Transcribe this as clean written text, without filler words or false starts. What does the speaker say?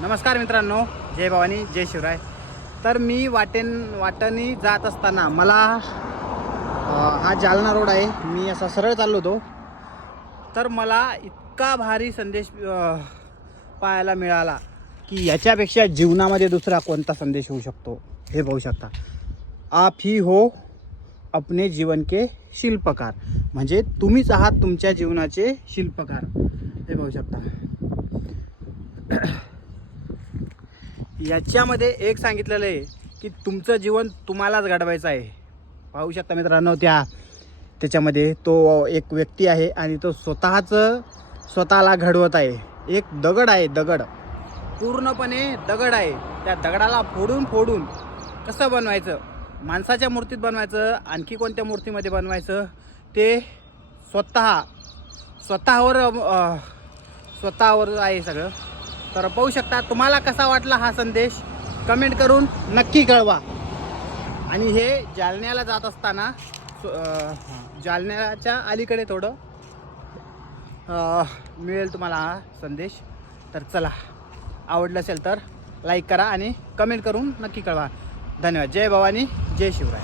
नमस्कार मित्रांनो, जय भवानी जय शिवराय. तर मी वाटेनी जात असताना मला हा जालना रोड आहे. मी असा सरळ चाललो होतो, तर मला इतका भारी संदेश पाहायला मिळाला की याच्यापेक्षा जीवनामध्ये दुसरा कोणता संदेश होऊ शकतो हे पाहू शकता. आप ही हो अपने जीवन के शिल्पकार. म्हणजे तुम्हीच आहात तुमच्या जीवनाचे शिल्पकार हे पाहू शकता. याच्यामध्ये एक सांगितलेलं आहे की तुमचं जीवन तुम्हालाच घडवायचं आहे. पाहू शकता मित्रांनो, त्याच्यामध्ये तो एक व्यक्ती आहे आणि तो स्वतःला घडवत आहे. एक दगड आहे, दगड पूर्णपणे दगड आहे. त्या दगडाला फोडून कसं बनवायचं, माणसाच्या मूर्तीत बनवायचं, आणखी कोणत्या मूर्तीमध्ये बनवायचं, ते स्वतःवर आहे सगळं. तर पाहू शकता. तुम्हाला कसा वाटला हा संदेश कमेंट करून नक्की कळवा. आणि हे जालन्याला जात असताना जालन्याच्या अलीकडे थोडं मिळेल तुम्हाला हा संदेश. तर चला, आवडलं असेल तर लाईक करा आणि कमेंट करून नक्की कळवा. धन्यवाद. जय भवानी जय शिवराय.